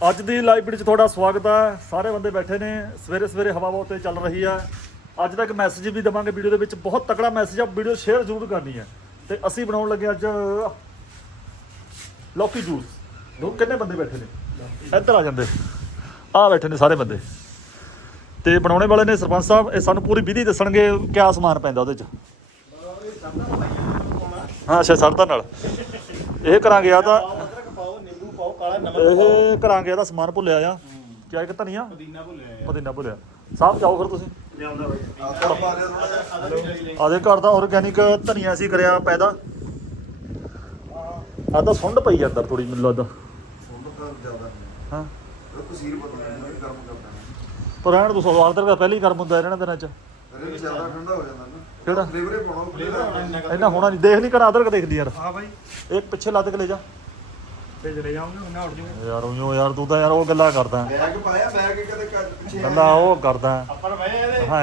ਅੱਜ ਦੀ live video 'ਚ ਤੁਹਾਡਾ ਸਵਾਗਤ ਹੈ ਸਾਰੇ ਬੰਦੇ ਬੈਠੇ ਨੇ। ਸਵੇਰੇ ਸਵੇਰੇ ਹਵਾ ਬਹੁਤ ਤੇ ਚੱਲ ਰਹੀ ਹੈ ਅੱਜ ਦਾ ਇੱਕ ਮੈਸੇਜ ਵੀ ਦਵਾਂਗੇ ਵੀਡੀਓ ਦੇ ਵਿੱਚ। ਬਹੁਤ ਤਕੜਾ ਮੈਸੇਜ ਆ। ਵੀਡੀਓ ਸ਼ੇਅਰ ਜ਼ਰੂਰ ਕਰਨੀ ਹੈ ਤੇ ਅਸੀਂ ਬਣਾਉਣ ਲੱਗੇ ਅੱਜ ਲੌਕੀ ਜੂਸ ਲੋਕ ਕਿੰਨੇ ਬੰਦੇ ਬੈਠੇ ਨੇ? ਇੱਧਰ ਆ ਜਾਂਦੇ। ਆ ਬੈਠੇ ਨੇ ਸਾਰੇ ਬੰਦੇ। ਤੇ ਬਣਾਉਣੇ ਵਾਲੇ ਨੇ ਸਰਪੰਚ ਸਾਹਿਬ, ਇਹ ਸਾਨੂੰ ਪੂਰੀ ਵਿਧੀ ਦੱਸਣਗੇ ਕਿਆ ਸਮਾਨ ਪੈਂਦਾ ਉਹਦੇ 'ਚ। ਹਾਂ, ਅੱਛਾ ਸਰਦਾ ਨਾਲ। ਇਹ ਕਰਾਂਗੇ ਆ ਤਾਂ ਅਦਰਕ ਪਾਓ ਨਿੰਬੂ ਪਾਓ ਕਾਲਾ ਨਮਕ ਇਹ ਕਰਾਂਗੇ ਇਹਦਾ ਸਮਾਨ ਭੁੱਲਿਆ ਆ। ਕਿਆ ਇੱਕ ਧਨੀਆ? ਪੁਦੀਨਾ ਭੁੱਲਿਆ ਪੁਦੀਨਾ ਭੁੱਲਿਆ। ਸਾਹਿਬ ਜਾਓ ਫਿਰ ਤੁਸੀਂ। ਲਿਆਉਂਦਾ ਬਾਈ। ਆਦੇ ਘਰ ਦਾ ਆਰਗੈਨਿਕ ਧਨੀਆ ਸੀ ਕਰਿਆ ਪੈਦਾ। ਆ ਤਾਂ ਸੁੰਡ ਪਈ ਆ ਅੰਦਰ ਥੋੜੀ ਮੈਨੂੰ ਲੱਗਦਾ। ਹਾਂ। ਤਸੀਰ ਪਤਾ ਨਹੀਂ ਗਰਮ ਕਰਦਾ ਪਰ ਰਹਿਣ ਦੋ ਸਵਾਲ ਤਾਂ ਪਹਿਲਾਂ ਹੀ ਗਰਮ ਹੁੰਦਾ ਇਹਨਾਂ ਦਿਨਾਂ ਚ। ਅਰੇ ਜ਼ਿਆਦਾ ਠੰਡਾ ਹੋ ਜਾਂਦਾ ਨਾ। ਕਿਹੜਾ? ਫਲੇਵਰੇ ਪਾਉਣਾ ਫਲੇਵਰ ਇਹਨਾਂ ਹੋਣਾ ਨਹੀਂ ਦੇਖ ਨਹੀਂ ਕਰ ਅਦਰਕ ਦੇਖ ਲਈ ਯਾਰ। ਹਾਂ ਬਾਈ। ਇੱਕ ਪਿੱਛੇ ਲੱਦ ਕੇ ਲੈ ਜਾ ਤੇ ਚਲੇ ਜਾਓਗੇ ਉਹਨਾਂ ਉੱਠ ਜਾਓਗੇ। ਯਾਰ ਉਈਓ ਯਾਰ ਤੂੰ ਤਾਂ ਯਾਰ ਉਹ ਗੱਲਾਂ ਕਰਦਾ ਬੈਗ ਪਾਇਆ ਬੈਗ ਕਦੇ ਕੱਢ ਪਿੱਛੇ। ਗੱਲਾਂ ਉਹ ਕਰਦਾ ਅੱਪਰ ਹਾਂ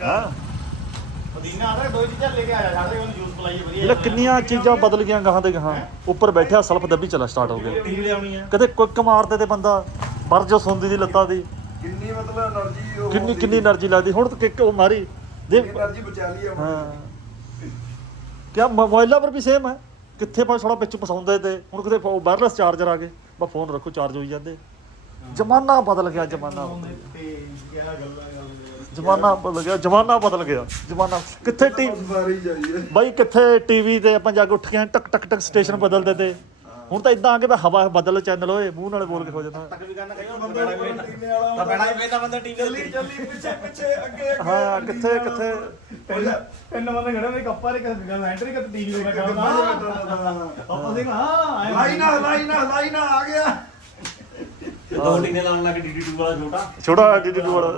ਹਾਂ ਚੀਜ਼ਾਂ ਕਿੰਨੀਆਂ ਚੀਜ਼ਾਂ ਬਦਲ ਗਈਆਂ ਗਾਹਾਂ ਦੇ ਗਾਹਾਂ। ਉੱਪਰ ਬੈਠਿਆ ਸਲਫ ਦੱਬੀ ਚਲਾ ਸਟਾਰਟ ਹੋ ਗਿਆ। ਕਦੇ ਕੁਇਕ ਮਾਰਦੇ ਤੇ ਬੰਦਾ ਵਰਜਸ ਹੁੰਦੀ ਦੀ ਲੱਤਾਂ ਦੀ। ਕਿੰਨੀ ਮਤਲਬ એનર્ਜੀ ਕਿੰਨੀ ਕਿੰਨੀ એનર્ਜੀ ਲੱਗਦੀ। ਹੁਣ ਤਾਂ ਕਿੱਕ ਉਹ ਮਾਰੀ। ਦੇ એનર્ਜੀ ਬਚਾ ਲਈ ਆ। ਹਾਂ। ਕਿਆ ਮੋਬਾਈਲਾਂ ਪਰ ਵੀ ਸੇਮ ਹੈ। ਕਿੱਥੇ ਪਾ ਥੋੜਾ ਵਿੱਚ ਪਸਾਉਂਦੇ ਤੇ ਹੁਣ ਕਿਤੇ ਵਾਇਰਲੈਸ ਚਾਰਜਰ ਆ ਗਏ ਬਸ ਫੋਨ ਰੱਖੋ ਚਾਰਜ ਹੋਈ ਜਾਂਦੇ। ਜ਼ਮਾਨਾ ਬਦਲ ਗਿਆ ਜ਼ਮਾਨਾ ਜ਼ਮਾਨਾ ਬਦਲ ਗਿਆ ਜ਼ਮਾਨਾ ਬਦਲ ਗਿਆ ਜ਼ਮਾਨਾ। ਕਿੱਥੇ ਟੀ ਬਾਈ ਕਿੱਥੇ ਟੀਵੀ ਤੇ ਆਪਾਂ ਜਾ ਕੇ ਉੱਠ ਕੇ ਟਕ ਟਕ ਟਕ ਸਟੇਸ਼ਨ ਬਦਲਦੇ ਤੇ। ਹੁਣ ਤਾਂ ਇਦਾਂ ਆ ਕੇ ਬਈ ਹਵਾ ਬਦਲ ਚੈਨਲ ਹੋਏ ਮੂੰਹ ਨਾਲ ਬੋਲ ਕੇ ਹੋ ਜਾਂਦਾ। ਤੱਕ ਵੀ ਕਰਨਾ ਕਹੀ ਬੰਦਾ ਟੀਨੇ ਵਾਲਾ ਤਾਂ ਬੈਣਾ ਹੀ ਪੈਂਦਾ ਬੰਦਾ ਟੀਵੀ ਚੱਲੀ ਚੱਲੀ ਪਿੱਛੇ ਪਿੱਛੇ ਅੱਗੇ ਅੱਗੇ ਹਾਂ ਕਿੱਥੇ ਕਿੱਥੇ? ਤਿੰਨ ਬੰਦੇ ਖੜੇ ਨੇ ਕੱਪਾਂ ਦੇ ਗੱਲ ਐਂਟਰੀ ਕਰ ਟੀਵੀ ਦੇ ਲਗਾ ਆਪਾਂ ਦੇ ਹਾਂ ਲਾਈਨਾ ਲਾਈਨਾ ਲਾਈਨਾ ਆ ਗਿਆ। ਦੋ ਟੀਨੇ ਲਾਉਣ ਲੱਗੇ ਡੀਡੀ 2 ਵਾਲਾ ਛੋਟਾ। ਛੋੜਾ ਜਿੱਡੀ ਵਾਲਾ।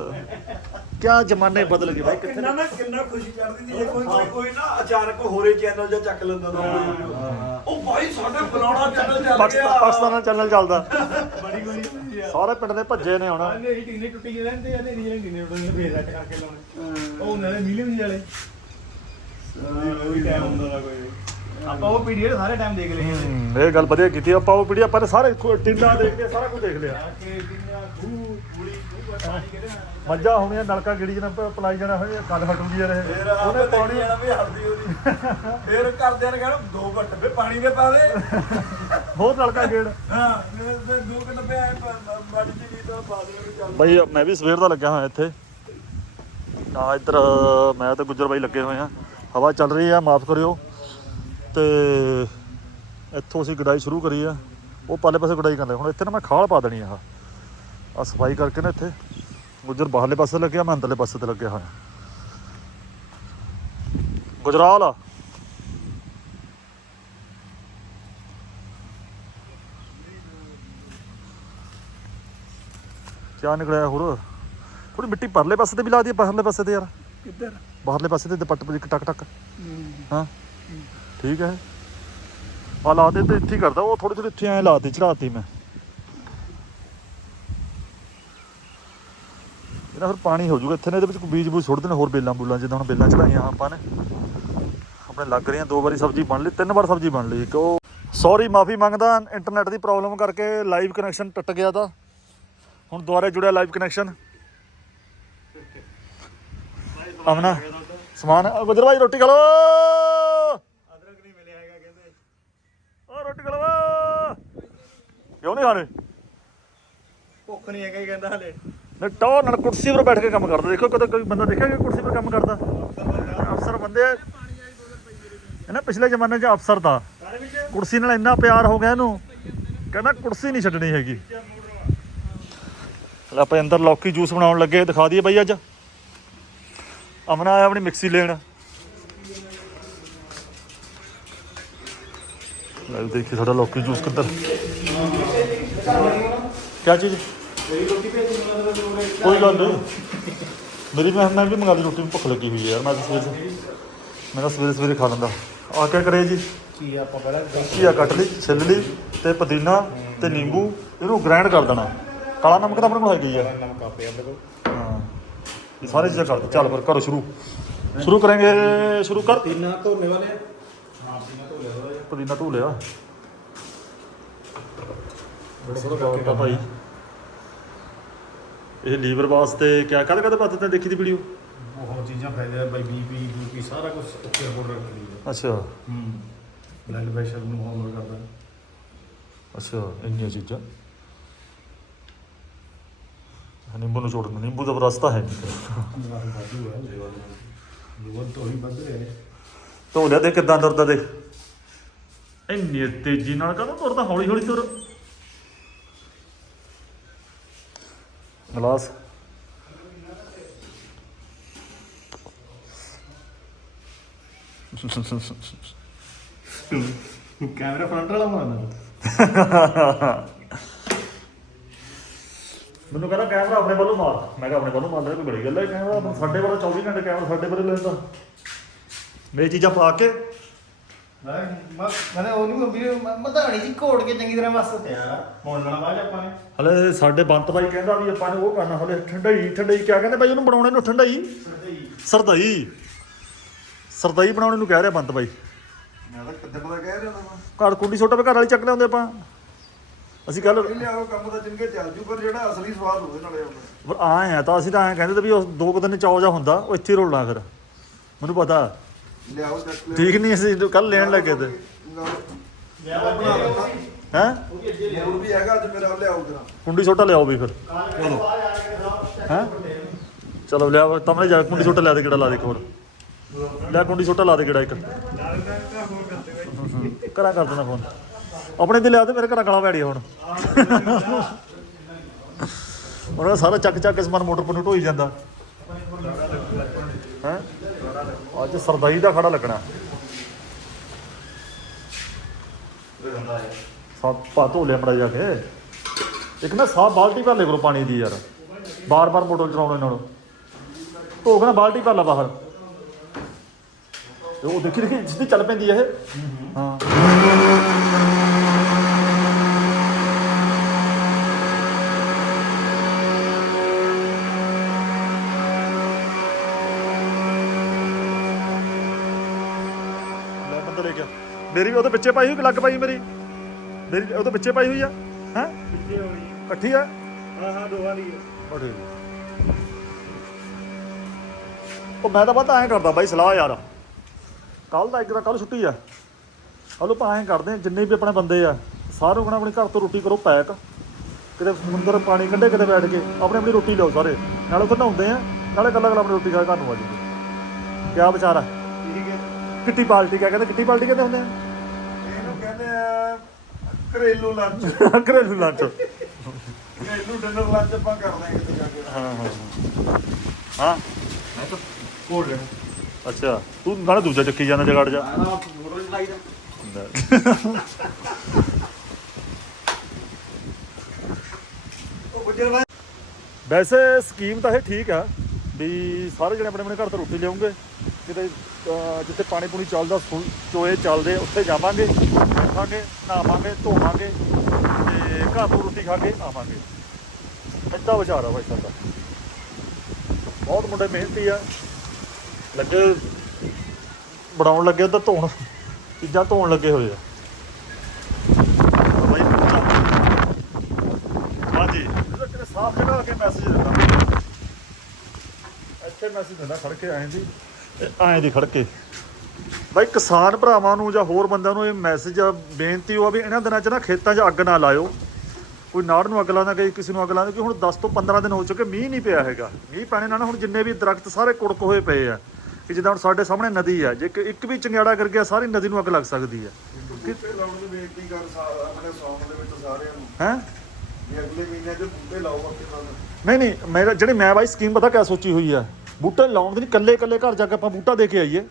ਕਿਆ ਜ਼ਮਾਨੇ ਬਦਲ ਗਏ ਬਾਈ ਕਿੱਥੇ ਕਿੰਨਾ ਨਾ ਕਿੰਨਾ ਖੁਸ਼ੀ ਚੜਦੀ ਸੀ ਜੇ ਕੋਈ ਕੋਈ ਕੋਈ ਨਾ ਅਚਾਨਕ ਹੋਰੇ ਚੈਨਲ ਜਾਂ ਚੱਕ ਲੈਂਦਾ ਤਾਂ ਉਹ ਭਾਈ ਸਾਡੇ ਬੁਲਾਉਣਾ ਚੈਨਲ ਚੱਲ ਪਾਕਿਸਤਾਨ ਗਿਆ ਪਾਕਿਸਤਾਨ ਦਾ ਚੈਨਲ ਚੱਲਦਾ ਬੜੀ ਗੋਲੀ ਆ ਸਾਰੇ ਪਿੰਡ ਦੇ ਭੱਜੇ ਨੇ ਹੁਣ ਇਹ ਟੀਨੇ ਟੁੱਟੀ ਗਏ ਰਹਿੰਦੇ ਆ ਨੇ ਰੀਲ ਟੀਨੇ ਟੁੱਟਣ ਨੂੰ ਫੇਰ ਰੱਟ ਕਰਕੇ ਲਾਉਣੇ ਉਹ ਨਾਲੇ ਮਿਲੀਅਨ ਵਾਲੇ ਕੋਈ ਟਾਈਮ ਹੁੰਦਾ ਦਾ ਕੋਈ ਆਪਾਂ ਉਹ ਪੀਰੀਅਡ ਸਾਰੇ ਟਾਈਮ ਦੇਖ ਲਏ ਹਮ, ਇਹ ਗੱਲ ਵਧੀਆ ਕੀਤੀ ਆਪਾਂ ਉਹ ਪੀੜੀ ਆਪਾਂ ਨੇ ਸਾਰੇ ਖੁ- ਟਿੰਡਾ ਦੇਖ ਕੇ ਸਾਰਾ ਕੁਝ ਦੇਖ ਲਿਆ। ਕਿ ਕਿੰਨਾ ਖੂ ਪੂਰੀ ਖੂ ਪਾਣੀ ਕਿਹੜੇ ਮੱਝਾਂ ਹੋਣੀਆਂ ਨਲਕਾ ਗਿੜੀ ਜਨਾ ਪਲਾਈ ਜਾਣਾ ਹੋਏ ਕੱਲ ਹਟੂਗੀ ਯਾਰ ਇਹ। ਫਿਰ ਉਹਨੇ ਪਾਣੀ ਜਾਣਾ ਵੀ ਹਲਦੀ ਉਹਦੀ ਫਿਰ ਘਰਦਿਆਂ ਨੇ ਕਹਿਣਾ ਦੋ ਘੱਟ ਫੇ ਪਾਣੀ ਦੇ ਪਾ ਦੇ। ਹੋਰ ਨਲਕਾ ਗੇੜ। ਹਾਂ ਫਿਰ ਫਿਰ ਦੋ ਘੱਟ ਪੇ ਮੱਝ ਦੀ ਵੀ ਤਾਂ ਪਾ ਦੇ ਚੱਲ। ਬਾਈ ਮੈਂ ਵੀ ਸਵੇਰ ਦਾ ਲੱਗਿਆ ਹੋਇਆ ਇੱਥੇ। ਆ ਇੱਧਰ ਮੈਂ ਤੇ ਗੁੱਜਰ ਬਾਈ ਲੱਗੇ ਹੋਏ ਆ। ਹਵਾ ਚੱਲ ਰਹੀ ਆ ਮਾਫ ਕਰਿਓ। ਤੇ ਇੱਥੋਂ ਅਸੀਂ ਗਡਾਈ ਸ਼ੁਰੂ ਕਰੀ ਆ। ਉਹ ਪਾਲੇ ਪਾਸੇ ਗਡਾਈ ਕਰਦੇ ਹੁਣ ਇੱਥੇ ਨਾ ਮੈਂ ਖਾਲ ਪਾ ਦੇਣੀ ਆ ਆ ਸਫ਼ਾਈ ਕਰਕੇ ਨਾ ਇੱਥੇ। ਗੁੱਜਰ ਬਾਹਰਲੇ ਪਾਸੇ ਲੱਗਿਆ ਮੈਂ ਅੰਦਰਲੇ ਪਾਸੇ ਤੇ ਲੱਗਿਆ ਹੋਇਆ। ਗੁਜਰਾਲ ਆ। ਕਿਆ ਨਿਕਲਿਆ ਹੋਰ? ਥੋੜੀ ਮਿੱਟੀ ਪਰਲੇ ਪਾਸੇ ਤੇ ਵੀ ਲਾ ਦਈਏ ਬਾਹਰਲੇ ਪਾਸੇ ਤੇ ਯਾਰ। ਕਿੱਧਰ? ਬਾਹਰਲੇ ਪਾਸੇ ਤੇ ਦੁਪੱਟ ਪਰ ਇੱਕ ਟਕ ਟਕ ਹਾਂ। ਠੀਕ ਹੈ। ਆ ਲਾ ਦੇ ਤੇ ਇੱਥੇ ਕਰਦਾ ਉਹ ਥੋੜੀ ਥੋੜੀ ਇੱਥੇ ਐ ਲਾਤੀ ਚੜਾਤੀ ਮੈਂ। ਇਹਨਾਂ ਫਿਰ ਪਾਣੀ ਹੋ ਜਾਊਗਾ ਇੱਥੇ ਨੇ ਇਹਦੇ ਵਿੱਚ ਬੀਜ ਬੂਜ ਸੁੱਟ ਦੇਣੇ ਹੋਰ ਬੇਲਾਂ ਬੂਲਾਂ ਜਿੱਦਾਂ ਹੁਣ ਬੇਲਾਂ ਚੜਾਈਆਂ ਆਪਾਂ ਨੇ। ਆਪਣੇ ਲੱਗ ਰਹੀਆਂ ਦੋ ਵਾਰੀ ਸਬਜ਼ੀ ਬਣ ਲਈ ਤਿੰਨ ਵਾਰ ਸਬਜ਼ੀ ਬਣ ਲਈ ਇੱਕ ਉਹ ਸੌਰੀ ਮਾਫੀ ਮੰਗਦਾ ਇੰਟਰਨੈਟ ਦੀ ਪ੍ਰੋਬਲਮ ਕਰਕੇ ਲਾਈਵ ਕਨੈਕਸ਼ਨ ਟੁੱਟ ਗਿਆ ਤਾਂ। ਹੁਣ ਦੁਬਾਰਾ ਜੁੜਿਆ ਲਾਈਵ ਕਨੈਕਸ਼ਨ ਅਮਨਾ ਸਮਾਨ ਅ, ਰੋਟੀ ਖਾ ਲੋ ਅਦਰਕ ਨਹੀਂ ਮਿਲਿਆ ਹੈਗਾ ਕਹਿੰਦੇ ਓ ਰੋਟੀ ਖਾ ਲੋ ਕਿਉਂ ਨਹੀਂ ਖਾਣੇ ਭੁੱਖ ਨਹੀਂ ਹੈਗਾ ਹੀ ਕਹਿੰਦਾ ਹਲੇ। ਨੇ ਟੋ ਨਾਲ ਕੁਰਸੀ 'ਤੇ ਬੈਠ ਕੇ ਕੰਮ ਕਰਦਾ। ਦੇਖੋ ਕਦੇ ਕੋਈ ਬੰਦਾ ਦੇਖਿਆ ਕਿ ਕੁਰਸੀ 'ਤੇ ਕੰਮ ਕਰਦਾ? ਅਫਸਰ ਬੰਦੇ ਇਹ ਨਾ ਪਿਛਲੇ ਜ਼ਮਾਨੇ 'ਚ ਅਫਸਰ ਦਾ ਕੁਰਸੀ ਨਾਲ ਇੰਨਾ ਪਿਆਰ ਹੋ ਗਿਆ ਇਹਨੂੰ ਕਹਿੰਦਾ ਕੁਰਸੀ ਨਹੀਂ ਛੱਡਣੀ ਹੈਗੀ। ਚਲ ਆਪਾਂ ਅੰਦਰ ਲੌਕੀ ਜੂਸ ਬਣਾਉਣ ਲੱਗੇ ਦਿਖਾ ਦਈਏ ਬਾਈ ਅੱਜ। ਅਮਨਾ ਆਇਆ ਆਪਣੀ ਮਿਕਸੀ ਲੈਣ। ਲੈ ਦੇਖੀ ਸਾਡਾ ਲੌਕੀ ਜੂਸ ਕਿੱਧਰ ਕਿਆ ਚੀਜ਼ ਕੋਈ ਗੱਲ ਨਹੀਂ ਮੇਰੀ ਮੈਂ ਮੈਂ ਵੀ ਮੰਗਾ ਲਈ ਰੋਟੀ ਭੁੱਖ ਲੱਗੀ ਹੋਈ ਯਾਰ ਮੈਂ ਤਾਂ ਸਵੇਰੇ ਮੈਂ ਤਾਂ ਸਵੇਰੇ ਸਵੇਰੇ ਖਾ ਲੈਂਦਾ ਆ ਕਿਆ ਕਰੇ ਜੀ ਕੀ ਆਪਾਂ ਪਹਿਲਾਂ ਘੀਆ ਕੱਟ ਲਈ ਛਿੱਲ ਲਈ ਤੇ ਪੁਦੀਨਾ ਤੇ ਨਿੰਬੂ ਇਹਨੂੰ ਗ੍ਰਾਈਂਡ ਕਰ ਦੇਣਾ। ਕਾਲਾ ਨਮਕ ਤਾਂ ਆਪਣੇ ਕੋਲ ਹੈਗੀ ਆ। ਨਮਕ ਆਪੇ ਆਪਣੇ ਕੋਲ। ਹਾਂ। ਇਹ ਸਾਰੇ ਚੀਜ਼ਾਂ ਕਰ ਚੱਲ ਫਿਰ ਕਰੋ ਸ਼ੁਰੂ। ਸ਼ੁਰੂ ਕਰਾਂਗੇ ਸ਼ੁਰੂ ਕਰ। ਪੀਨਾ ਧੋਨੇ ਵਾਲੇ ਪੁਦੀਨਾ ਧੋ ਲਿਆ। ਬੜਾ ਭਾਈ। ਇਹ ਲੀਵਰ ਵਾਸਤੇ ਕਿਆ ਕਦ ਕਦ ਪਤਾ ਤੇ ਦੇਖੀ ਦੀ ਵੀਡੀਓ? ਬਹੁਤ ਚੀਜ਼ਾਂ ਫਾਇਦੇ ਬਾਈ ਬੀਪੀ ਬੀਪੀ ਸਾਰਾ ਕੁਝ ਉੱਤੇ ਰਿਪੋਰਟ ਰੱਖਦੀ ਹੈ। ਅੱਛਾ। ਹੂੰ। ਬਲੱਡ ਪ੍ਰੈਸ਼ਰ ਨੂੰ ਹਾਰਮੋਨ ਕਰਦਾ। ਅੱਛਾ ਇੰਨੀਆਂ ਚੀਜ਼ਾਂ। ਨਿੰਬੂ ਨੂੰ ਛੋੜਨਾ ਨਿੰਬੂ ਦਾ ਰਸਤਾ ਹੈ ਨਹੀਂ। ਵਾਧੂ ਹੈ ਜੀਵਨ ਜੀਵਨ ਤੋਂ ਹੀ ਵੱਧ ਰਿਹਾ ਧੋ ਲਿਆ ਦੇ ਕਿਦਾਂ ਤੁਰਦਾ ਦੇਖ। ਇੰਨੀ ਤੇਜ਼ੀ ਨਾਲ ਕਦੋਂ ਤੁਰਦਾ? ਹੌਲੀ ਹੌਲੀ ਤੁਰ। ਗਲਾਸ। ਕੈਮਰਾ ਫਰੰਟ ਵਾਲਾ ਮਾਰਨਾ ਮੈਨੂੰ ਕਹਿੰਦਾ ਕੈਮਰਾ ਆਪਣੇ ਵੱਲੋਂ ਮਾਰ। ਮੈਂ ਕਿਹਾ ਆਪਣੇ ਵੱਲੋਂ ਮਾਰ ਲੈ ਕੋਈ ਬੜੀ ਗੱਲ ਹੈ ਕੈਮਰਾ। ਸਾਡੇ ਵੱਲੋਂ 24 ਘੰਟੇ ਕੈਮਰਾ ਸਾਡੇ ਵੱਲੋਂ ਲੈਂਦਾ। ਮੇਰੀ ਚੀਜ਼ਾਂ ਪਾ ਕੇ ਮੈਂ ਮੈਂ ਉਹ ਨਹੀਂ ਵੀਡੀਓ ਮਧਾਣੀ ਜੀ ਕੋੜ ਕੇ ਚੰਗੀ ਤਰ੍ਹਾਂ ਬਸ ਤਿਆਰ ਮੋਲਣਾ ਬਾਅਦ 'ਚ ਆਪਾਂ ਨੇ। ਹਲੇ ਸਾਡੇ ਬੰਤ ਬਾਈ ਕਹਿੰਦਾ ਵੀ ਆਪਾਂ ਨੇ ਉਹ ਕਰਨਾ ਹਲੇ ਠੰਡਾਈ ਠੰਡਾਈ ਕਿਆ ਕਹਿੰਦੇ ਬਾਈ ਉਹਨੂੰ ਬਣਾਉਣੇ ਨੂੰ ਠੰਡਾਈ? ਸਰਦਈ। ਸਰਦਈ। ਬਣਾਉਣੇ ਨੂੰ ਕਹਿ ਰਿਹਾ ਬੰਤ ਬਾਈ। ਮੈਂ ਤਾਂ ਕਿੱਦਾਂ ਪਤਾ ਕਹਿ ਰਿਹਾ ਹਾਂ ਘਰ ਕੁੰਡੀ ਛੋਟਾ ਵੀ ਘਰ ਵਾਲੀ ਚੱਕ ਲਿਆਉਂਦੇ ਆਪਾਂ। ਅਸੀਂ ਕੱਲ ਇਹ ਲਿਆਓ ਕੰਮ ਤਾਂ ਚੰਗੇ ਚੱਲ ਜੂ ਪਰ ਜਿਹੜਾ ਅਸਲੀ ਸਵਾਦ ਉਹਦੇ ਨਾਲੇ ਆਉਂਦਾ ਆਏ ਆ ਤਾਂ ਅਸੀਂ ਤਾਂ ਐਂ ਕਹਿੰਦੇ ਤੇ ਵੀ ਉਹ ਦੋ ਕੁ ਦਿਨ ਚੌ ਜਾ ਹੁੰਦਾ ਉਹ ਇੱਥੇ ਰੋਲਣਾ ਫਿਰ। ਮੈਨੂੰ ਪਤਾ। ਲਿਆਓ ਚੱਕ ਲਿਆਓ। ਠੀਕ ਨਹੀਂ ਅਸੀਂ ਕੱਲ ਲੈਣ ਲੱਗੇ ਤੇ। ਹੈ? ਮੂਡ ਵੀ ਹੈਗਾ ਅੱਜ ਮੇਰਾ ਲਿਆਓ ਜਰਾ ਕੁੰਡੀ ਛੋਟਾ ਲਿਆਓ ਵੀ ਫਿਰ। ਹੈ? ਚਲੋ ਲਿਆ ਤਮਨੇ ਜਾ ਕੁੰਡੀ ਛੋਟਾ ਲਿਆ ਦੇ ਕਿਹੜਾ ਲਾ ਦੇ ਇੱਕ ਹੋਰ। ਲੈ ਕੁੰਡੀ ਛੋਟਾ ਲਾ ਦੇ ਕਿਹੜਾ ਇੱਕ। ਕਰਾਂ ਕਰ ਦੇਣਾ ਫੋਨ ਆਪਣੇ ਤੇ ਲਿਆ ਤੇ ਮੇਰੇ ਘਰਾਂ ਗਲਾ ਪੈੜੀ ਹੁਣ। ਉਹਨਾਂ ਸਾਰਾ ਚੱਕ ਚੱਕ ਕੇ ਸਮਾਨ ਮੋਟਰ ਪਰ ਨੂੰ ਢੋਈ ਜਾਂਦਾ। ਹੈ? ਅੱਜ ਸਰਦਾਈ ਦਾ ਖੜਾ ਲੱਗਣਾ। ਸਾਹ ਪਾ ਧੋ ਲਿਆ ਮੜਾ ਜਾ ਕੇ। ਇੱਕ ਨਾ ਸਾਹ ਬਾਲਟੀ ਭਰ ਲੈ ਕਰੋ ਪਾਣੀ ਦੀ ਯਾਰ। ਬਾਰ-ਬਾਰ ਮੋਟਰ ਚਲਾਉਣੇ ਨਾਲੋਂ। ਧੋ ਕੇ ਨਾ ਬਾਲਟੀ ਭਰ ਲਾ ਬਾਹਰ। ਉਹ ਦੇਖੀ ਦੇਖੀ ਜਿੱਦੀ ਚੱਲ ਪੈਂਦੀ ਹੈ ਇਹ। ਹਾਂ। ਮੇਰੀ ਵੀ ਉਹਦੇ ਪਿੱਛੇ ਪਾਈ ਹੋਈ ਕਿ ਲੱਗ ਪਾਈ ਮੇਰੀ। ਮੇਰੀ ਉਹਦੇ ਪਿੱਛੇ ਪਾਈ ਹੋਈ ਆ ਹੈ? ਪਿੱਛੇ ਹੋਣੀ ਇਕੱਠੀ ਆ? ਹਾਂ ਹਾਂ ਦੋਹਾਂ ਦੀ ਉਹ ਠੀਕ ਉਹ ਮੈਂ ਤਾਂ ਪਤਾ ਐਂ ਕਰਦਾ ਬਾਈ ਸਲਾਹ ਯਾਰ। ਕੱਲ ਦਾ ਇੱਕ ਦਾ ਕੱਲ ਛੁੱਟੀ ਆ। ਕੱਲ ਆਪਾਂ ਐਂ ਕਰਦੇ ਆ ਜਿੰਨੇ ਵੀ ਆਪਣੇ ਬੰਦੇ ਆ ਸਾਰੇ ਆਪਣਾ ਆਪਣੇ ਘਰ ਤੋਂ ਰੋਟੀ ਕਰੋ ਪੈਕ। ਕਿਤੇ ਸਮੁੰਦਰ ਪਾਣੀ ਕੱਢੇ ਕਿਤੇ ਬੈਠ ਕੇ ਆਪਣੀ ਆਪਣੀ ਰੋਟੀ ਲਿਆਓ ਸਾਰੇ। ਨਾਲੇ ਉੱਥੇ ਨਹਾਉਂਦੇ ਆ ਨਾਲੇ ਕੱਲਾ ਕੱਲਾ ਆਪਣੀ ਰੋਟੀ ਖਾ ਕੇ ਘਰ ਨੂੰ ਆ ਜਾਈਏ। ਕਿਆ ਵਿਚਾਰ ਆ? ਠੀਕ ਹੈ। ਕਿੱਟੀ ਪਾਰਟੀ ਕਿਆ ਕਹਿੰਦੇ? ਕਿੱਟੀ ਪਾਰਟੀ ਕਹਿੰਦੇ ਹੁੰਦੇ ਆ? ਕਹਿੰਦੇ ਆ ਘਰੇਲੂ ਲੰਚ ਘਰੇਲੂ ਲੰਚ ਘਰੇਲੂ ਡਿਨਰ ਲੰਚ ਆਪਾਂ ਕਰਦੇ ਹਾਂ ਕਿਤੇ ਜਾ ਕੇ। ਹਾਂ ਹਾਂ ਹਾਂ। ਮੈਂ ਤਾਂ ਕੋਲ ਲੈਣਾ। ਅੱਛਾ ਤੂੰ ਨਾਲੇ ਦੂਜਾ ਚੱਕੀ ਜਾਂਦਾ ਜਗੜ ਜਾ। ਆਹ ਫੋਟੋ ਲਾਈਦਾ ਉਹ ਗੁੱਜਰ ਭਾਈ ਵੈਸੇ ਸਕੀਮ ਤਾਂ ਇਹ ਠੀਕ ਆ ਵੀ ਸਾਰੇ ਜਣੇ ਆਪਣੇ ਆਪਣੇ ਘਰ ਤੋਂ ਰੋਟੀ ਲਿਆਉਂਗੇ। ਕਿਤੇ ਜਿੱਥੇ ਪਾਣੀ ਪੂਣੀ ਚੱਲਦਾ, ਸੁ- ਚੋਏ ਚੱਲਦੇ, ਉੱਥੇ ਜਾਵਾਂਗੇ ਖਾਵਾਂਗੇ ਨਹਾਵਾਂਗੇ, ਧੋਵਾਂਗੇ ਤੇ ਘਰ ਤੋਂ ਰੋਟੀ ਖਾ ਕੇ ਆਵਾਂਗੇ। ਇੱਦਾਂ ਵਿਚਾਰ ਆ ਭਾਈ ਸਾਡਾ। ਬਹੁਤ ਮੁੰਡੇ ਮਿਹਨਤੀ ਆ। ਲੱਗੇ, ਬਣਾਉਣ ਲੱਗੇ ਤਾਂ ਧੋਣ। ਚੀਜ਼ਾਂ ਧੋਣ ਲੱਗੇ ਹੋਏ ਆ। ਹਾਂਜੀ। ਸਾਫ਼ ਜਗ੍ਹਾ ਆ ਕੇ ਮੈਸੇਜ ਦਿੰਦਾ ਇੱਥੇ ਮੈਸੇਜ ਦਿੰਦਾ ਖੜ ਕੇ ਆਏ ਜੀ ਐਂ ਦੀ ਖੜ ਕੇ। ਬਾਈ ਕਿਸਾਨ ਭਰਾਵਾਂ ਨੂੰ ਜਾਂ ਹੋਰ ਬੰਦਿਆਂ ਨੂੰ ਇਹ ਮੈਸੇਜ ਬੇਨਤੀ ਉਹ ਆ ਵੀ ਇਹਨਾਂ ਦਿਨਾਂ 'ਚ ਨਾ ਖੇਤਾਂ 'ਚ ਅੱਗ ਨਾ ਲਾਇਓ। ਕੋਈ ਨਾੜ ਨੂੰ ਅੱਗ ਲਾਉਂਦਾ ਕਈ ਕਿਸੇ ਨੂੰ ਅੱਗ ਲਾਉਂਦਾ ਕਿ ਹੁਣ 10 ਤੋਂ 15 ਦਿਨ ਹੋ ਚੁੱਕੇ ਮੀਂਹ ਨਹੀਂ ਪਿਆ ਹੈਗਾ। ਮੀਂਹ ਪੈਣੇ ਨਾਲ ਹੁਣ ਜਿੰਨੇ ਵੀ ਦਰਖਤ ਸਾਰੇ ਕੁੜਕ ਹੋਏ ਪਏ ਆ ਕਿ ਜਿੱਦਾਂ ਹੁਣ ਸਾਡੇ ਸਾਹਮਣੇ ਨਦੀ ਆ ਜੇ ਇੱਕ- ਵੀ ਚੰਗਿਆੜਾ ਕਰ ਗਿਆ ਸਾਰੀ ਨਦੀ ਨੂੰ ਅੱਗ ਲੱਗ ਸਕਦੀ ਆ। ਬੂਟੇ ਲਾਉਣ ਦੀ ਬੇਨਤੀ ਕਰ ਸਾ- ਆਪਣੇ ਸੌਂਗ ਦੇ ਵਿੱਚ ਸਾਰਿਆਂ ਨੂੰ। ਹੈ? ਵੀ ਅਗਲੇ ਮਹੀਨੇ 'ਚ ਬੂਟੇ ਲਾਓ ਆਪਣੇ ਨਾਲ ਨਹੀਂ ਨਹੀਂ ਮੇਰਾ ਜਿਹੜੀ ਮੈਂ ਬਾਈ ਸਕੀਮ ਪਤਾ ਕਿਆ ਸੋਚੀ ਹੋਈ ਆ? ਬੂਟੇ ਲਾਉਣ ਦੀ ਨਹੀਂ ਕੱਲੇ ਕੱਲੇ ਘਰ ਜਾ ਕੇ ਆਪਾਂ ਬੂਟਾ ਦੇ ਕੇ ਆਈਏ।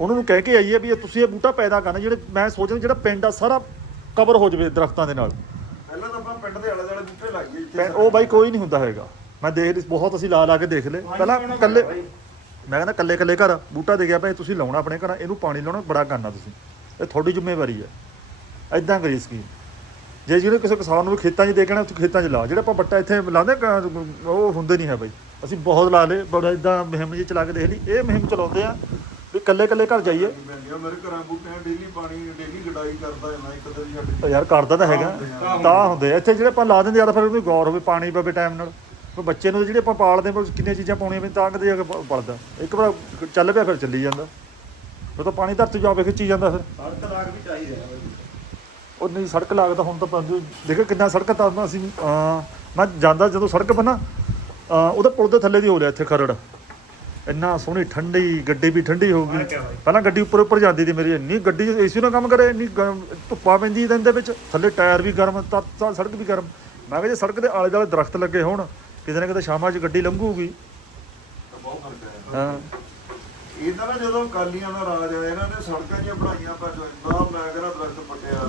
ਉਹਨਾਂ ਨੂੰ ਕਹਿ ਕੇ ਆਈਏ ਵੀ ਇਹ ਤੁਸੀਂ ਇਹ ਬੂਟਾ ਪੈਦਾ ਕਰਨਾ ਜਿਹੜੇ ਮੈਂ ਸੋਚਦਾ ਜਿਹੜਾ ਪਿੰਡ ਆ ਸਾਰਾ ਕਵਰ ਹੋ ਜਾਵੇ ਦਰਖਤਾਂ ਦੇ ਨਾਲ। ਪਹਿਲਾਂ ਤਾਂ ਆਪਾਂ ਪਿੰਡ ਦੇ ਆਲੇ ਦੁਆਲੇ ਬੂਟੇ ਲਾਈਏ ਇੱਥੇ ਉਹ ਬਾਈ ਕੋਈ ਨਹੀਂ ਹੁੰਦਾ ਹੈਗਾ। ਮੈਂ ਦੇਖ ਲਈ ਬਹੁਤ ਅਸੀਂ ਲਾ ਲਾ ਕੇ ਦੇਖ ਲਏ। ਪਹਿਲਾਂ ਕੱਲੇ ਮੈਂ ਕਹਿੰਦਾ ਕੱਲੇ ਕੱਲੇ ਘਰ ਬੂਟਾ ਦੇ ਗਿਆ ਭਾਈ ਤੁਸੀਂ ਲਾਉਣਾ ਆਪਣੇ ਘਰ ਇਹਨੂੰ ਪਾਣੀ ਲਾਉਣਾ ਬੜਾ ਕਰਨਾ ਤੁਸੀਂ। ਇਹ ਤੁਹਾਡੀ ਜ਼ਿੰਮੇਵਾਰੀ ਹੈ ਐਦਾਂ ਕਰੀ ਸਕੀਮ। ਜੇ ਜਿਹੜੇ ਕਿਸੇ ਕਿਸਾਨ ਨੂੰ ਖੇਤਾਂ 'ਚ ਦੇ ਕਹਿਣਾ ਤੂੰ ਖੇਤਾਂ 'ਚ ਲਾ। ਜਿਹੜਾ ਆਪਾਂ ਬੱਟਾ ਇੱਥੇ ਲਾਉਂਦੇ ਕ- ਉਹ ਹੁੰਦੇ ਨਹੀਂ ਹੈ ਬਾਈ। ਅਸੀਂ ਬਹੁਤ ਲਾ ਲਏ ਬੜਾ ਇਦਾਂ ਮੁਹਿੰਮ ਜੀ ਚਲਾ ਕੇ ਦੇਖ ਲਈ। ਇਹ ਮੁਹਿੰਮ ਚਲਾਉਂਦੇ ਆ ਵੀ ਕੱਲੇ ਕੱਲੇ ਘਰ ਜਾਈਏ। ਪੈਂਦੀਆਂ ਮੇਰੇ ਘਰਾਂ ਬੂਟਿਆਂ ਡੇਲੀ ਪਾਣੀ ਡੇਲੀ ਗਡਾਈ ਕਰਦਾ ਹੈ ਨਾ ਇੱਕ ਦਿਨ ਛੱਡ ਉਹ ਯਾਰ ਕਰਦਾ ਤਾਂ ਹੈਗਾ। ਤਾਂ ਹੁੰਦੇ ਆ। ਇੱਥੇ ਜਿਹੜੇ ਆਪਾਂ ਲਾ ਦਿੰਦੇ ਯਾਰ ਫਿਰ ਉਹਨੂੰ ਗੌਰ ਹੋਵੇ ਪਾਣੀ ਪਵੇ ਟਾਈਮ ਨਾਲ। ਉਹ ਬੱਚੇ ਨੂੰ ਜਿਹੜੇ ਆਪਾਂ ਪਾਲਦੇ ਆ ਕਿੰਨੀਆਂ ਚੀਜ਼ਾਂ ਪਾਉਣੀਆਂ ਪੈਂਦੀਆਂ ਤਾਂ ਕਿਤੇ ਜਾ ਕੇ ਪ- ਪਲਦਾ ਇੱਕ ਵਾਰ ਚੱਲ ਪਿਆ ਫਿਰ ਚੱਲੀ ਜਾਂਦਾ। ਉਹ ਤਾਂ ਪਾਣੀ ਧਰਤੀ ਜਾਵੇ ਖਿੱਚੀ ਜਾਂਦਾ ਫਿਰ। ਸੜਕ ਲਾਗ ਵੀ ਚਾਹੀਦਾ ਹੈ ਉਹ ਨਹੀਂ ਸੜਕ ਲੱਗਦਾ ਹੁਣ ਤਾਂ ਪੰਜ ਦੇਖੋ ਕਿੰਨਾ ਸੜਕ ਤਾਂ ਨਾ ਅਸੀਂ ਅਹ, ਮੈਂ ਜਾਂਦਾ ਜਦੋਂ ਸੜਕ ਬਣਾ ਉਹਦਾ ਪੁਲ ਦੇ ਥੱਲੇ ਦੀ ਹੋ ਲਿਆ ਇੱਥੇ ਖਰੜ। ਇੰਨਾ ਸੋਹਣੀ ਠੰਡੀ ਗੱਡੀ ਵੀ ਠੰਡੀ ਹੋ ਗਈ। ਪਹਿਲਾਂ ਗੱਡੀ ਉੱਪਰ ਉੱਪਰ ਜਾਂਦੀ ਸੀ ਮੇਰੀ ਇੰਨੀ ਗੱਡੀ ਏਸੀ ਨਾਲ ਕੰਮ ਕਰੇ ਇੰਨੀ ਧੁੱਪਾਂ ਪੈਂਦੀ ਇਹਦੇ ਦੇ ਵਿੱਚ। ਥੱਲੇ ਟਾਇਰ ਵੀ ਗਰਮ ਤਾਂ ਸੜਕ ਵੀ ਗਰਮ। ਮੈਂ ਕਿਹਾ ਜੇ ਸੜਕ ਦੇ ਆਲੇ ਦੁਆਲੇ ਦਰਖਤ ਲੱਗੇ ਹੋਣ ਕਿਤੇ ਨਾ ਕਿਤੇ ਸ਼ਾਮਾਂ 'ਚ ਗੱਡੀ ਲੰਘੂਗੀ। ਹਾਂ। ਇਹਨਾਂ ਨੇ ਜਦੋਂ ਕਾਲੀਆਂ ਦਾ ਰਾਜ ਆਇਆ ਇਹਨਾਂ ਨੇ ਸੜਕਾਂ ਜਿਹੀਆਂ ਬਣਾਈਆਂ ਪਰ ਇੰਨਾ ਮੈਂ ਕਹਿੰਦਾ ਦਰਖਤ ਪੱਟਿਆ।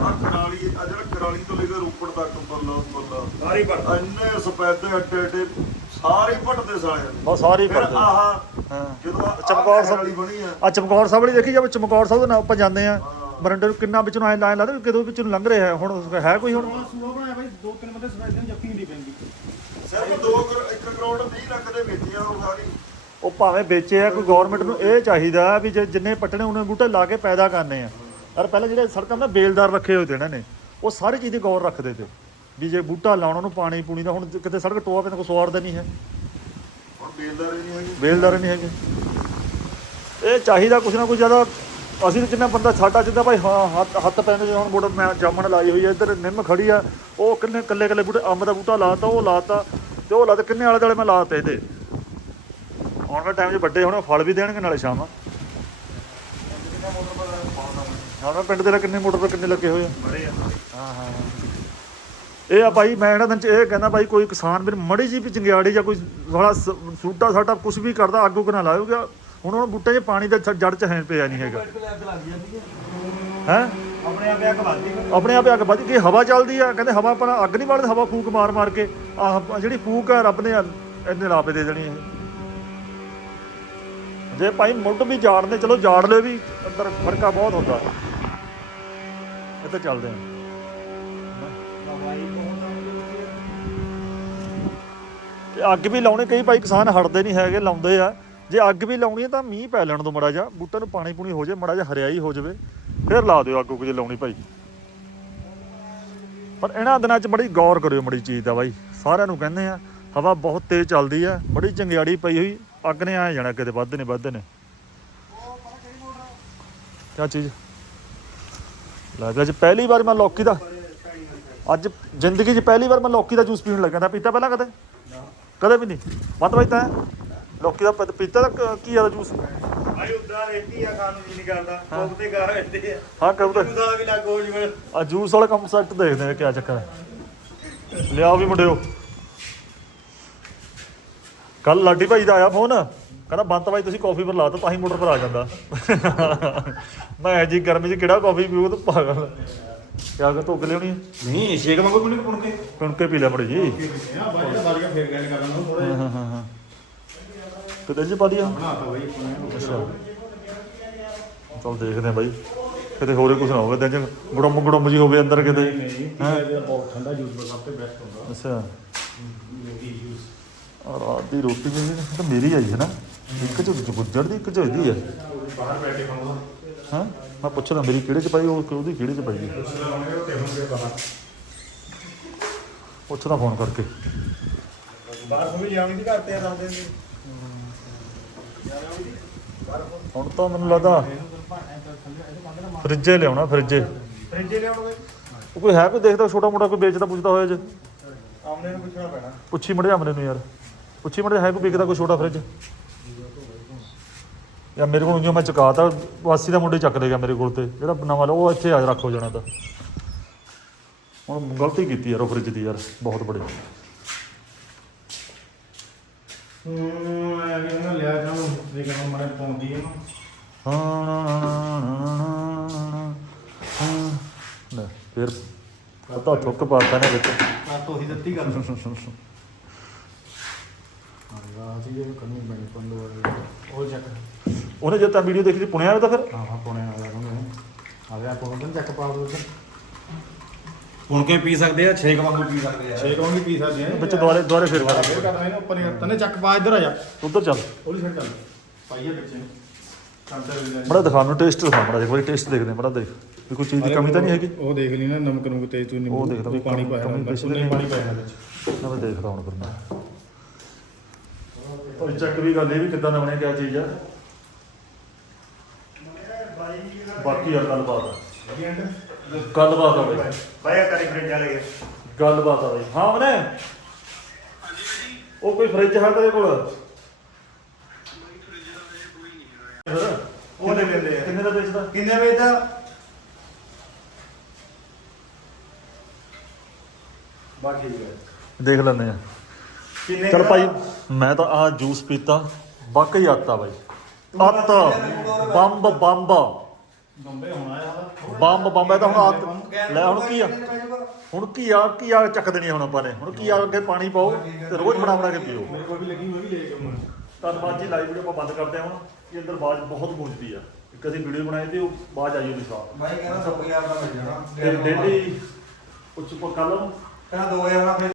ਆ ਕਰਾਲੀ ਆ ਜਿਹੜਾ ਕਰਾਲੀ ਤੋਂ ਲੈ ਕੇ ਰੋਪੜ ਤੱਕ ਬੱਲਾ ਬੱਲਾ ਸਾਰੀ ਪਰ ਇੰਨੇ ਸਪੈਦੇ ਅੱਡੇ ਅੱਡੇ ਸਾਰੇ ਪੱਟਦੇ ਸਾਲੇ ਬਹੁਤ ਸਾਰੀ ਪੜਦੇ ਆਹ ਹਾਂ। ਜਦੋਂ ਚਮਕੌਰ ਸਾਹਿਬ ਬਣੀ ਆ। ਆ ਚਮਕੌਰ ਸਾਹਿਬ ਵਾਲੀ ਦੇਖੀ ਜਾਵੇ ਚਮਕੌਰ ਸਾਹਿਬ ਦੇ ਨਾਲ ਆਪਾਂ ਜਾਂਦੇ ਆ ਮਰੰਡੇ ਨੂੰ ਕਿੰਨਾ ਵਿੱਚੋਂ ਐ ਲਾਈਨ ਲੱਗਦਾ ਕਿਦੋਂ ਵਿੱਚੋਂ ਨੂੰ ਲੰਘ ਰਿਹਾ। ਹੁਣ ਹੈ ਕੋਈ ਹੁਣ? ਸੂਆ ਬਣਾਇਆ ਬਾਈ ਦੋ ਤਿੰਨ ਬੰਦੇ ਸਫੈਦੇ ਨੂੰ ਜੱਫੀ ਨਹੀਂ ਪੈਂਦੀ। ਸਿਰਫ 2 1 ਕਰੋੜ 20 ਲੱਖ ਦੇ ਵੇਚਿਆ ਉਹ ਸਾਰੀ। ਉਹ ਭਾਵੇਂ ਵੇਚੇ ਆ ਕੋਈ ਗਵਰਨਮੈਂਟ ਨੂੰ ਇਹ ਚਾਹੀਦਾ ਵੀ ਜੇ ਜਿੰਨੇ ਪੱਟਣੇ ਉਹਨੇ ਬੂਟੇ ਲਾ ਕੇ ਪੈਦਾ ਕਰਨੇ ਆ। ਪਰ ਪਹਿਲਾਂ ਜਿਹੜੇ ਸੜਕਾਂ 'ਤੇ ਬੇਲਦਾਰ ਰੱਖੇ ਹੋਏ ਤੇ ਇਹਨਾਂ ਨੇ ਉਹ ਸਾਰੀ ਚੀਜ਼ ਦੀ ਗੌਰ ਰੱਖਦੇ ਤੇ। ਵੀ ਜੇ ਬੂਟਾ ਲਾਉਣਾ ਉਹਨੂੰ ਪਾਣੀ ਪੂਣੀ ਦਾ ਹੁਣ ਕਿਤੇ ਸੜਕ ਟੋਆ ਪੈਣ ਕੋਈ ਸਵਾਰਦਾ ਨਹੀਂ ਹੈ। ਹੁਣ ਬੇਲਦਾਰ ਨਹੀਂ ਹੈਗੀ। ਬੇਲਦਾਰ ਨਹੀਂ ਹੈਗੇ। ਇਹ ਚਾਹੀਦਾ ਕੁਛ ਨਾ ਕੁਛ ਜ਼ਿਆਦਾ ਅਸੀਂ ਤਾਂ ਜਿੰਨਾ ਬੰਦਾ ਸਾਡਾ ਜਿੱਦਾਂ ਭਾਈ ਹਾਂ ਹੱਥ ਹੱਥ ਜਿਵੇਂ ਹੁਣ ਬੋੜਾ ਮੈਂ ਜਾਮਣ ਲਾਈ ਹੋਈ ਹੈ ਇੱਧਰ ਨਿੰਮ ਖੜੀ ਆ ਉਹ ਕਿੰਨੇ ਕੱਲੇ ਕੱਲੇ ਬੂਟੇ ਅੰਬ ਦਾ ਬੂਟਾ ਲਾਤਾ ਉਹ ਲਾਤਾ ਤੇ ਉਹ ਲਾਤਾ ਕਿੰਨੇ ਆਲੇ ਦੁਆਲੇ ਮੈਂ ਲਾਤੇ ਇਹਦੇ। ਆਉਣ ਵਾਲੇ ਟਾਈਮ 'ਚ ਵੱਡੇ ਹੋਣੇ ਫਲ ਵੀ ਦੇਣਗੇ ਨਾਲੇ ਸ਼ਾਮ ਹਾਂ ਮੈਂ ਪਿੰਡ ਦੇ ਨਾਲ ਕਿੰਨੇ ਮੋਟਰ ਤੇ ਕਿੰਨੇ ਲੱਗੇ ਹੋਏ ਆ? ਬੜੇ ਆ। ਹਾਂ ਹਾਂ ਇਹ ਆ ਭਾਈ ਮੈਂ ਇਹਨਾਂ ਦਿਨ ਚ ਇਹ ਕਹਿੰਦਾ ਭਾਈ ਕੋਈ ਕਿਸਾਨ ਵੀਰ ਮੜੀ ਜੀ ਵੀ ਚੰਗਿਆੜੀ ਜਾਂ ਕੋਈ ਥੋੜਾ ਸੂਟਾ ਸਾਟਾ ਕੁਝ ਵੀ ਕਰਦਾ ਅੱਗੋਂ ਕਿ ਨਾ ਲਾਇਓਗਾ ਹੁਣ ਉਹਨਾਂ ਬੂਟੇ 'ਚ ਪਾਣੀ ਦਾ ਜੜ ਚ ਹੈ ਪਿਆ ਨਹੀਂ ਹੈਗਾ। ਹੈ? ਆਪਣੇ ਆਪੇ ਅੱਗ ਵੱਧਦੀ ਆਪਣੇ ਆਪ ਅੱਗ ਵੱਧ ਗਈ ਹਵਾ ਚੱਲਦੀ ਆ ਕਹਿੰਦੇ ਹਵਾ ਆਪਣਾ ਅੱਗ ਨਹੀਂ ਬਾਲਦੀ ਹਵਾ ਫੂਕ ਮਾਰ ਮਾਰ ਕੇ ਆਹ ਜਿਹੜੀ ਫੂਕ ਆ ਰੱਬ ਨੇ ਇੰਨੇ ਲਾਪੇ ਦੇ ਦੇਣੀ ਇਹ। ਜੇ ਭਾਈ ਮੁੱਢ ਵੀ ਜਾੜਦੇ, ਚਲੋ ਜਾੜ ਲੈ ਵੀ, ਅੰਦਰ ਫਰਕਾ ਬਹੁਤ ਹੁੰਦਾ। ਇੱਥੇ ਚੱਲਦੇ ਆ ਤੇ ਅੱਗ ਵੀ ਲਾਉਣੇ, ਕਈ ਭਾਈ ਕਿਸਾਨ ਹਟਦੇ ਨਹੀਂ ਹੈਗੇ, ਲਾਉਂਦੇ ਆ। ਜੇ ਅੱਗ ਵੀ ਲਾਉਣੀ ਹੈ ਤਾਂ ਮੀਂਹ ਪੈ ਲੈਣ ਦੋ ਮੜਾ ਜਾ ਬੂਟੇ ਨੂੰ ਪਾਣੀ ਪੂਣੀ ਹੋ ਜਾਏ, ਮੜਾ ਜਾ ਹਰਿਆਈ ਹੋ ਜਾਵੇ, ਫਿਰ ਲਾ ਦਿਓ ਅੱਗ ਕੁਝ ਲਾਉਣੀ ਭਾਈ। ਪਰ ਇਹਨਾਂ ਦਿਨਾਂ 'ਚ ਬੜੀ ਗੌਰ ਕਰਿਓ ਮੜੀ ਚੀਜ਼ ਦਾ ਬਾਈ। ਸਾਰਿਆਂ ਨੂੰ ਕਹਿੰਦੇ ਆ, ਹਵਾ ਬਹੁਤ ਤੇਜ਼ ਚੱਲਦੀ ਆ, ਬੜੀ ਚੰਗਿਆੜੀ ਪਈ ਹੋਈ ਅੱਗ ਨੇ ਆ ਜਾਣਾ ਕਿਤੇ ਵੱਧ ਨੇ ਵੱਧ ਨੇ। ਕਿਆ ਚੀਜ਼? ਲੈ ਵੀ ਅੱਜ ਪਹਿਲੀ ਵਾਰ ਮੈਂ ਲੌਕੀ ਦਾ ਅੱਜ ਜ਼ਿੰਦਗੀ 'ਚ ਪਹਿਲੀ ਵਾਰ ਮੈਂ ਲੌਕੀ ਦਾ ਜੂਸ ਪੀਣ ਲੱਗਾ ਤਾਂ ਪੀਤਾ ਪਹਿਲਾਂ ਕਦੇ? ਕਦੇ ਵੀ ਨਹੀਂ। ਮਤ ਬਾਈ ਤਾਂ। ਲੌਕੀ ਦਾ ਪੀਤਾ ਤਾਂ ਕ- ਕੀ ਆਦਾ ਜੂਸ? ਭਾਈ ਉਦਾਂ ਵੇਖੀ ਆ ਖਾਣ ਨੂੰ ਨਹੀਂ ਕਰਦਾ। ਕੋਕ ਤੇ ਗਾ ਬੈਠੇ ਆ। ਹਾਂ ਕਬ ਤਾਂ। ਉਹਦਾ ਵੀ ਲੱਗ ਹੋ ਜਵੇ ਆ ਜੂਸ ਵਾਲਾ ਕੰਸੈਪਟ ਦੇਖਦੇ ਆ ਕਿਆ ਚੱਕਰ ਲਿਆਓ ਵੀ ਮੁੰਡਿਓ। ਕੱਲ ਲਾਡੀ ਭਾਈ ਦਾ ਆਇਆ ਫੋਨ ਕਹਿੰਦਾ ਬੰਤ ਭਾਈ ਤੁਸੀਂ ਕਾਫੀ ਪਰ ਲਾਤਾ ਤਾਂ ਹੀ ਮੋਟਰ ਪਰ ਆ ਜਾਂਦਾ। ਮੈਂ ਜੀ ਗਰਮੀ 'ਚ ਕਿਹੜਾ ਕਾਫੀ ਪੀਊ ਤਾਂ ਪਾਗਲ ਕਿਆ ਕਰ ਧੁੱਕ ਲਿਆਉਣੀ ਹੈ? ਨਹੀਂ ਸ਼ੇਕ ਮੰਗੋ ਮੈਨੂੰ ਪੁਣ ਕੇ ਪੁਣ ਕੇ ਪੀ ਲੈ ਮੜੀ ਜੀ। ਆ ਬਾਈ ਦਾ ਬਾਰੀਆਂ ਫੇਰ ਗੱਲ ਕਰਨਾ ਨੂੰ ਥੋੜਾ ਹਾਂ ਹਾਂ ਹਾਂ ਕਿਤੇ ਜੀ ਪਾ ਦਿਆ? ਬਣਾਤਾ ਬਾਈ ਅੱਛਾ। ਚਲ ਦੇਖਦੇ ਆ ਬਾਈ। ਕਿਤੇ ਹੋਰੇ ਕੁਝ ਨਾ ਹੋਵੇ ਚ। ਗੁੜਮ ਗੁੜਮ ਜੀ ਹੋਵੇ ਅੰਦਰ ਕਿਤੇ। ਹਾਂ? ਬਹੁਤ ਠੰਡਾ ਜੂਸ ਬਸ ਸਭ ਤੋਂ ਬੈਸਟ ਹੁੰਦਾ। ਅੱਛਾ। ਔਰ ਰਾਤ ਦੀ ਰੋਟੀ ਮੇਰੀ ਨਾ ਤਾਂ ਮੇਰੀ ਆਈ ਹੈ ਨਾ। ਇੱਕ ਚ ਗੁੱਜਰ ਦੀ ਇੱਕ ਚ ਇਹਦੀ ਹੈ। ਬਾਹਰ ਬੈਠੇ ਖਾਉਂਦਾ ਹਾਂ? ਮੈਂ ਮੇਰੀ ਕਿਹੜੇ ਚ ਪਾਈ ਉਹ ਉਹਦੀ ਕਿਹੜੇ ਚ ਪਾਈ ਹੈ? ਪੁੱਛਦਾ ਫੋਨ ਕਰਕੇ। ਬਾਹਰ ਕੋਈ ਜਾਣੀ ਦੀ ਘਰ ਤੇ ਆ ਦੱਸ ਦਿੰਦੇ ਹੁਣ ਤਾਂ ਮੈਨੂੰ ਲੱਗਦਾ ਫਰਿੱਜੇ ਲਿਆਉਣਾ ਫਰਿੱਜੇ। ਫ੍ਰਿਜ ਲਿਆਉਣ ਬਾਈ ਉਹ ਕੋਈ ਹੈ ਕੋਈ ਦੇਖਦਾ ਛੋਟਾ ਮੋਟਾ ਕੋਈ ਵੇਚਦਾ ਪੁੱਛਦਾ ਹੋਇਆ ਜੇ? ਆਮਨੇ ਨੂੰ ਪੁੱਛਣਾ ਪੈਣਾ। ਪੁੱਛੀ ਮੜੇ ਅਮਰੇ ਨੂੰ ਯਾਰ। ਪੁੱਛੀ ਮੜੇ ਹੈ ਕੋਈ ਵਿਕਦਾ ਕੋਈ ਛੋਟਾ ਫਰਿੱਜ ਯਾ ਮੇਰੇ ਕੋਲ ਉਂਝ ਮੈਂ ਚੁਕਾਤਾ ਵਾਸੀ ਦਾ ਮੁੰਡੇ ਚੱਕ ਲੇਗਾ ਮੇਰੇ ਕੋਲ ਤੇ। ਜਿਹੜਾ ਨਵਾਂ ਲਿਆ ਉਹ ਇੱਥੇ ਆ ਰੱਖ ਹੋ ਜਾਣਾ ਤਾਂ। ਹੁਣ ਗਲਤੀ ਕੀਤੀ ਯਾਰ ਉਹ ਫਰਿੱਜ ਦੀ ਯਾਰ ਬਹੁਤ ਬੜੀ। ਹੂੰ। ਮੈਂ ਵੀ ਉਹਨਾਂ ਲਿਆ ਜਾਉਂ ਦੇਖਣਾ ਮਰੇ ਪਾਉਂਦੀ ਹੈ ਲੈ ਫਿਰ ਪਤਾ ਥੁੱਕ ਪਾਤਾ ਨੇ ਵਿੱਚ। ਆ ਤੋਹੀ ਦਿੱਤੀ ਗੱਲ। ਹਾਂ ਜੀ ਇਹ ਕੰਨੀ ਬਣੀ ਪੰਦੋ ਉਹ ਚੱਕ ਉਹਨੇ ਜਦ ਤਾਂ ਵੀਡੀਓ ਦੇਖੀ ਸੀ ਪੁਣਿਆ ਉਹ ਤਾਂ ਫਿਰ? ਹਾਂ ਹਾਂ ਪੁਣੇ ਵਾਲਾ ਨੂੰ ਆ ਗਿਆ ਪੁਣੇ ਤੋਂ ਚੱਕ ਪਾ ਦੋ ਪੁਣ ਕੇ ਪੀ ਸਕਦੇ ਆ? 6 ਵਾਂਗੂ ਪੀ ਸਕਦੇ ਆ। 6 ਵਾਂਗੂ ਪੀ ਸਕਦੇ ਆ। ਵਿੱਚ ਦੁਆਰੇ ਦੁਆਰੇ ਫਿਰ ਫੇਰ ਕਰਨਾ ਇਹਨੂੰ ਉੱਪਰ ਹੀ ਤਨੇ ਚੱਕ ਪਾ ਇੱਧਰ ਆ ਜਾ। ਉਧਰ ਚੱਲ। ਉਹਲੀ ਸਾਈਡ ਚੱਲ ਪਾਈਏ ਪਿੱਛੇ। ਨੂੰ ਬੜਾ ਦਿਖਾ ਨੂੰ ਟੇਸਟ ਦਿਖਾ ਬੜਾ ਦੇਖ ਬਈ ਟੇਸਟ ਦੇਖਦੇ ਬੜਾ ਦੇਖ। ਵੀ ਕੋਈ ਚੀਜ਼ ਦੀ ਕਮੀ ਤਾਂ ਨਹੀਂ ਹੈਗੀ? ਉਹ ਦੇਖ ਲਈ ਨਾ ਨਮਕ ਨੂੰ ਤੇਜ਼ ਤੂੰ ਉਹ ਦੇਖਦਾ ਪਾਣੀ ਪਾਇਆ ਉਹਨੇ ਨਹੀਂ ਪਾਣੀ ਪਾਇਆ ਵਿੱਚ। ਨਾ ਮੈਂ ਦੇਖਦਾ ਹੁਣ ਮੈਂ। ਉਹ ਚੱਕ ਵੀ ਗੱਲ ਇਹ ਵੀ ਕਿੱਦਾਂ ਦਾ ਬਣਿਆ ਕਿਆ ਚੀਜ਼ ਆ? ਬਾਕੀ ਯਾਰ ਗੱਲਬਾਤ ਆ। ਗੱਲਬਾਤ ਆ ਬਈ। ਬਾਇਆ ਕਰੀ ਫਰਿੱਜ ਵਾਲੇ ਗਏ ਗੱਲਬਾਤ ਆ ਬਈ। ਹਾਂ ਮਨੇ ਉਹ ਕੋਈ ਫ੍ਰਿਜ ਹੈ ਤੇਰੇ ਕੋਲ? ਉਹ ਲੈ ਲੈਂਦੇ ਆ। ਕਿੰਨੇ ਦਾ ਵੇਚਦਾ? ਕਿੰਨੇ ਵਜੇ ਦਾ ਦੇਖ ਲੈਂਦੇ ਆ। ਕਿੰਨੇ ਚਲ? ਭਾਈ ਮੈਂ ਤਾਂ ਆਹ ਜੂਸ ਪੀਤਾ ਵਾਕਈ ਆਤਾ ਬਾਈ। ਅੱਤ ਬੰਬ ਬੰਬ। ਬੰਬੇ ਹੁਣ ਆਇਆ ਹਾਲਾ ਬੰਬ ਬੰਬ ਇਹ ਤਾਂ ਹੁਣ ਆਤ ਲੈ ਹੁਣ ਕੀ ਆ? ਹੁਣ ਕੀ ਆ ਕੀ ਆ ਚੱਕ ਦੇਣੀ ਹੁਣ ਆਪਾਂ ਨੇ? ਹੁਣ ਕੀ ਆ ਅੱਗੇ ਪਾਣੀ ਪਾਓ ਤੇ ਰੋਜ਼ ਬਣਾ ਬਣਾ ਕੇ ਪੀਓ। ਮੇਰੇ ਕੋਲ ਵੀ ਲੱਗੀ ਮੈਂ ਵੀ ਲੈ ਕੇ ਆਉਣਾ ਧੰਨਵਾਦ ਜੀ ਲਾਈਵ ਵੀਡੀਓ ਆਪਾਂ ਬੰਦ ਕਰਦੇ ਹਾਂ ਹੁਣ। ਇਹ ਅੰਦਰ ਆਵਾਜ਼ ਬਹੁਤ ਗੂੰਜਦੀ ਆ। ਇੱਕ ਅਸੀਂ ਵੀਡੀਓ ਬਣਾਈ ਤੇ ਉਹ ਆਵਾਜ਼ ਆਈ ਉਹਦੀ ਸਾਫ਼ ਬਾਈ ਕਹਿੰਦਾ 2000 ਦਾ ਮਿਲ ਜਾਣਾ। ਤੇ ਡੇਲੀ ਉੱਚ ਕੱਲ ਨੂੰ ਕਹਿੰਦਾ 2000 ਦਾ ਫਿਰ